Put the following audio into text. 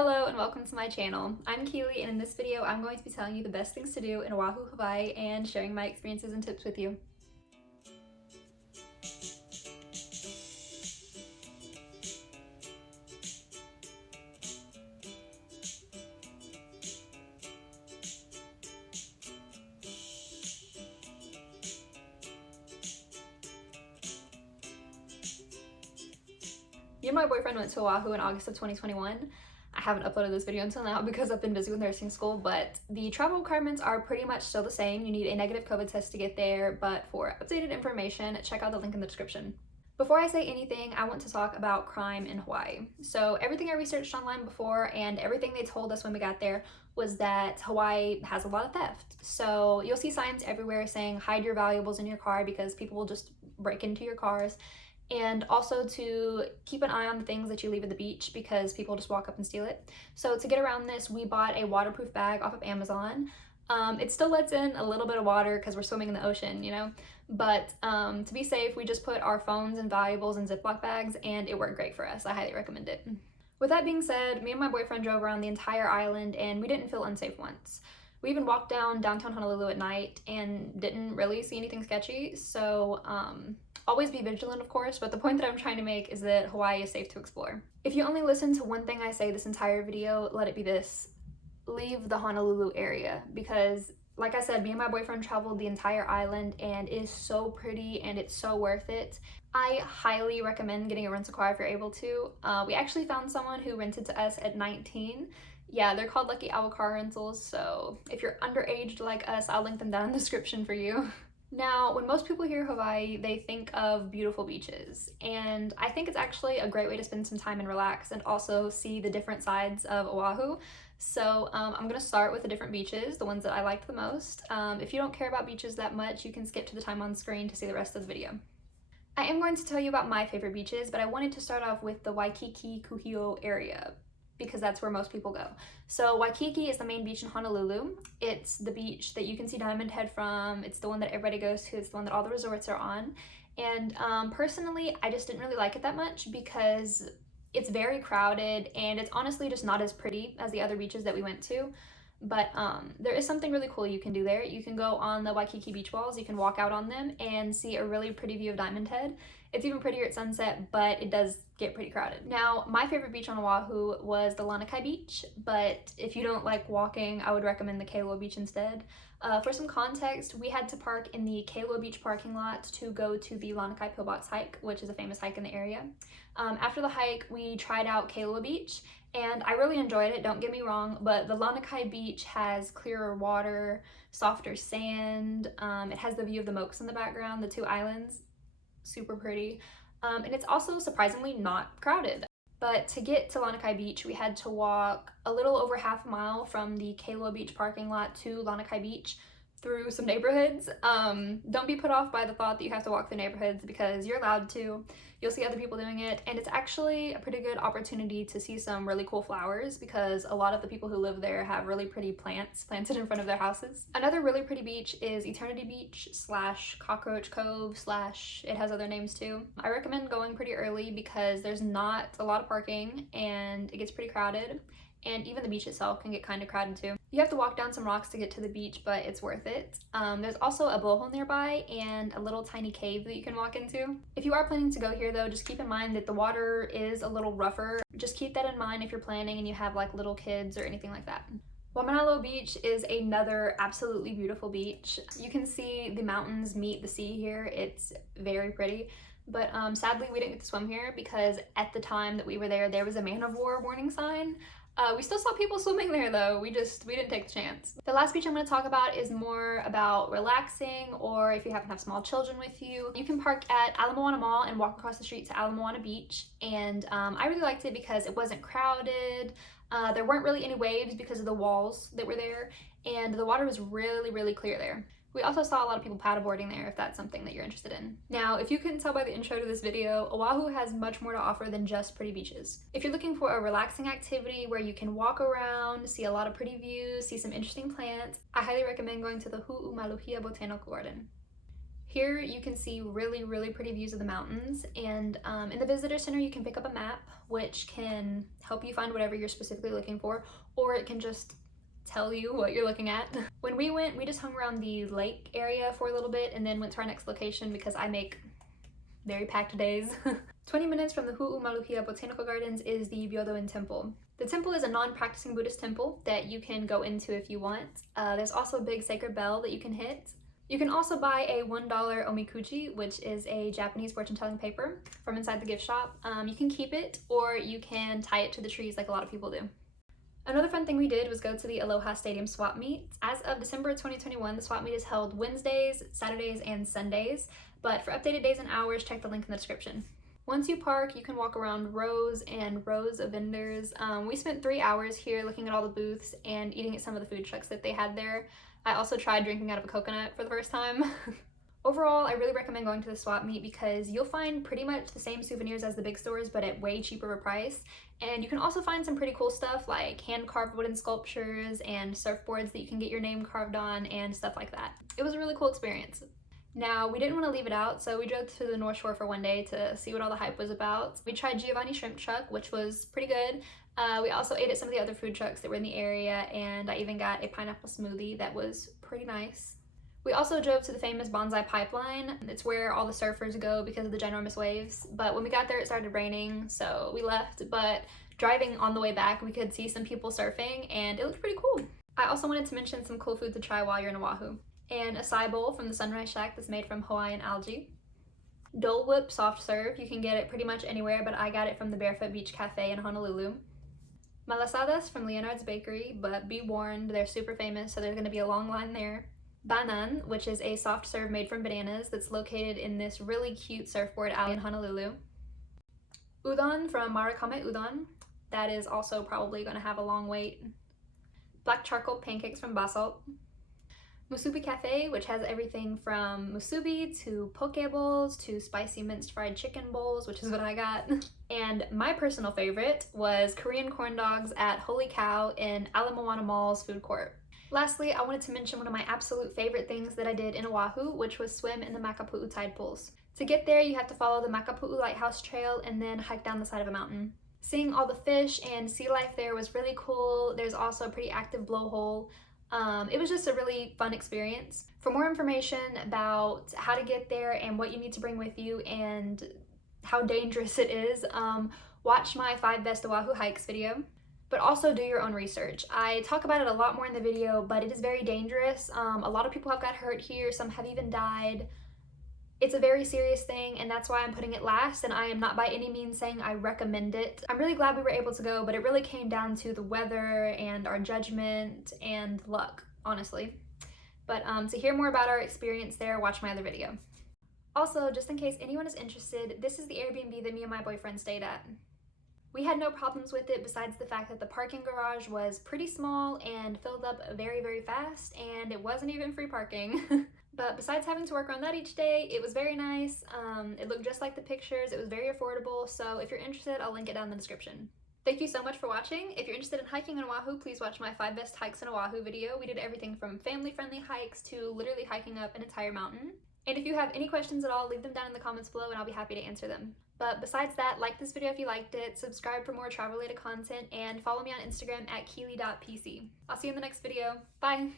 Hello and welcome to my channel. I'm Keely, and in this video I'm going to be telling you the best things to do in Oahu, Hawaii, and sharing my experiences and tips with you. Me and my boyfriend went to Oahu in August of 2021. I haven't uploaded this video until now because I've been busy with nursing school, but the travel requirements are pretty much still the same. You need a negative COVID test to get there, but for updated information, check out the link in the description. Before I say anything, I want to talk about crime in Hawaii. So everything I researched online before and everything they told us when we got there was that Hawaii has a lot of theft. So you'll see signs everywhere saying hide your valuables in your car because people will just break into your cars. And also to keep an eye on the things that you leave at the beach because people just walk up and steal it. So to get around this, we bought a waterproof bag off of Amazon. It still lets in a little bit of water because we're swimming in the ocean, you know? But to be safe, we just put our phones and valuables in Ziploc bags and it worked great for us. I highly recommend it. With that being said, me and my boyfriend drove around the entire island and we didn't feel unsafe once. We even walked down downtown Honolulu at night and didn't really see anything sketchy. So always be vigilant, of course, but the point that I'm trying to make is that Hawaii is safe to explore. If you only listen to one thing I say this entire video, let it be this: leave the Honolulu area, because like I said, me and my boyfriend traveled the entire island and it is so pretty and it's so worth it. I highly recommend getting a rent-a-car if you're able to. We actually found someone who rented to us at 19. Yeah, they're called Lucky Owl Car Rentals, so if you're underage like us, I'll link them down in the description for you. Now, when most people hear Hawaii, they think of beautiful beaches, and I think it's actually a great way to spend some time and relax and also see the different sides of Oahu. So I'm gonna start with the different beaches, the ones that I liked the most. If you don't care about beaches that much, you can skip to the time on screen to see the rest of the video. I am going to tell you about my favorite beaches, but I wanted to start off with the Waikiki-Kuhio area, because that's where most people go. So Waikiki is the main beach in Honolulu. It's the beach that you can see Diamond Head from. It's the one that everybody goes to. It's the one that all the resorts are on. And personally, I just didn't really like it that much because it's very crowded and it's honestly just not as pretty as the other beaches that we went to. But there is something really cool you can do there. You can go on the Waikiki beach walls, you can walk out on them and see a really pretty view of Diamond Head. It's even prettier at sunset, but it does get pretty crowded. Now, my favorite beach on Oahu was the Lanikai Beach, but if you don't like walking, I would recommend the Kailua Beach instead. For some context, we had to park in the Kailua Beach parking lot to go to the Lanikai Pillbox hike, which is a famous hike in the area. After the hike, we tried out Kailua Beach, and I really enjoyed it, don't get me wrong, but the Lanikai Beach has clearer water, softer sand, it has the view of the Mokes in the background, the two islands, super pretty, and it's also surprisingly not crowded. But to get to Lanikai Beach, we had to walk a little over half a mile from the Kailua Beach parking lot to Lanikai Beach through some neighborhoods. Don't be put off by the thought that you have to walk through neighborhoods because you're allowed to. You'll see other people doing it, and it's actually a pretty good opportunity to see some really cool flowers because a lot of the people who live there have really pretty plants planted in front of their houses. Another really pretty beach is Eternity Beach / Cockroach Cove / it has other names too. I recommend going pretty early because there's not a lot of parking and it gets pretty crowded. And even the beach itself can get kind of crowded too. You have to walk down some rocks to get to the beach, but it's worth it. There's also a blowhole nearby and a little tiny cave that you can walk into. If you are planning to go here though, just keep in mind that the water is a little rougher. Just keep that in mind if you're planning and you have like little kids or anything like that. Waimanalo Beach is another absolutely beautiful beach. You can see the mountains meet the sea here. It's very pretty. But sadly we didn't get to swim here because at the time that we were there was a man of war warning sign. We still saw people swimming there though, we didn't take the chance. The last beach I'm going to talk about is more about relaxing, or if you happen to have small children with you. You can park at Ala Moana Mall and walk across the street to Ala Moana Beach, and I really liked it because it wasn't crowded, there weren't really any waves because of the walls that were there, and the water was really clear there. We also saw a lot of people paddleboarding there if that's something that you're interested in. Now, if you couldn't tell by the intro to this video, Oahu has much more to offer than just pretty beaches. If you're looking for a relaxing activity where you can walk around, see a lot of pretty views, see some interesting plants, I highly recommend going to the Hu'umaluhia Botanical Garden. Here you can see really pretty views of the mountains, and in the visitor center you can pick up a map which can help you find whatever you're specifically looking for, or it can just tell you what you're looking at. When we went, we just hung around the lake area for a little bit and then went to our next location because I make very packed days. 20 minutes from the Hu'umaluhia Botanical Gardens is the Byodo-in temple. The temple is a non-practicing Buddhist temple that you can go into if you want. There's also a big sacred bell that you can hit. You can also buy a $1 omikuji, which is a Japanese fortune-telling paper, from inside the gift shop. You can keep it, or you can tie it to the trees like a lot of people do. Another fun thing we did was go to the Aloha Stadium swap meet. As of December 2021, the swap meet is held Wednesdays, Saturdays, and Sundays, but for updated days and hours, check the link in the description. Once you park, you can walk around rows and rows of vendors. We spent 3 hours here looking at all the booths and eating at some of the food trucks that they had there. I also tried drinking out of a coconut for the first time. Overall, I really recommend going to the swap meet because you'll find pretty much the same souvenirs as the big stores, but at way cheaper of a price. And you can also find some pretty cool stuff like hand-carved wooden sculptures and surfboards that you can get your name carved on and stuff like that. It was a really cool experience. Now, we didn't want to leave it out, so we drove to the North Shore for one day to see what all the hype was about. We tried Giovanni Shrimp Truck, which was pretty good. We also ate at some of the other food trucks that were in the area, and I even got a pineapple smoothie that was pretty nice. We also drove to the famous Bonsai Pipeline. It's where all the surfers go because of the ginormous waves, but when we got there it started raining, so we left, but driving on the way back we could see some people surfing and it looked pretty cool. I also wanted to mention some cool food to try while you're in Oahu. An acai bowl from the Sunrise Shack that's made from Hawaiian algae. Dole Whip soft serve, you can get it pretty much anywhere, but I got it from the Barefoot Beach Cafe in Honolulu. Malasadas from Leonard's Bakery, but be warned, they're super famous, so there's going to be a long line there. Banan, which is a soft serve made from bananas that's located in this really cute surfboard alley in Honolulu. Udon from Marakame Udon, that is also probably going to have a long wait. Black charcoal pancakes from Basalt. Musubi Cafe, which has everything from musubi to poke bowls to spicy minced fried chicken bowls, which is what I got. And my personal favorite was Korean corn dogs at Holy Cow in Ala Moana Mall's food court. Lastly, I wanted to mention one of my absolute favorite things that I did in Oahu, which was swim in the Makapu'u tide pools. To get there, you have to follow the Makapu'u Lighthouse Trail and then hike down the side of a mountain. Seeing all the fish and sea life there was really cool. There's also a pretty active blowhole. It was just a really fun experience. For more information about how to get there and what you need to bring with you and how dangerous it is, watch my 5 best Oahu hikes video. But also do your own research. I talk about it a lot more in the video, but it is very dangerous. A lot of people have got hurt here, some have even died. It's a very serious thing, and that's why I'm putting it last, and I am not by any means saying I recommend it. I'm really glad we were able to go, but it really came down to the weather and our judgment and luck, honestly. But to hear more about our experience there, watch my other video. Also, just in case anyone is interested, this is the Airbnb that me and my boyfriend stayed at. We had no problems with it besides the fact that the parking garage was pretty small and filled up very fast, and it wasn't even free parking. But besides having to work around that each day, it was very nice. It looked just like the pictures. It was very affordable, so if you're interested, I'll link it down in the description. Thank you so much for watching. If you're interested in hiking in Oahu, please watch my 5 best hikes in Oahu video. We did everything from family-friendly hikes to literally hiking up an entire mountain. And if you have any questions at all, leave them down in the comments below and I'll be happy to answer them. But besides that, like this video if you liked it, subscribe for more travel-related content, and follow me on Instagram at keely.pc. I'll see you in the next video. Bye!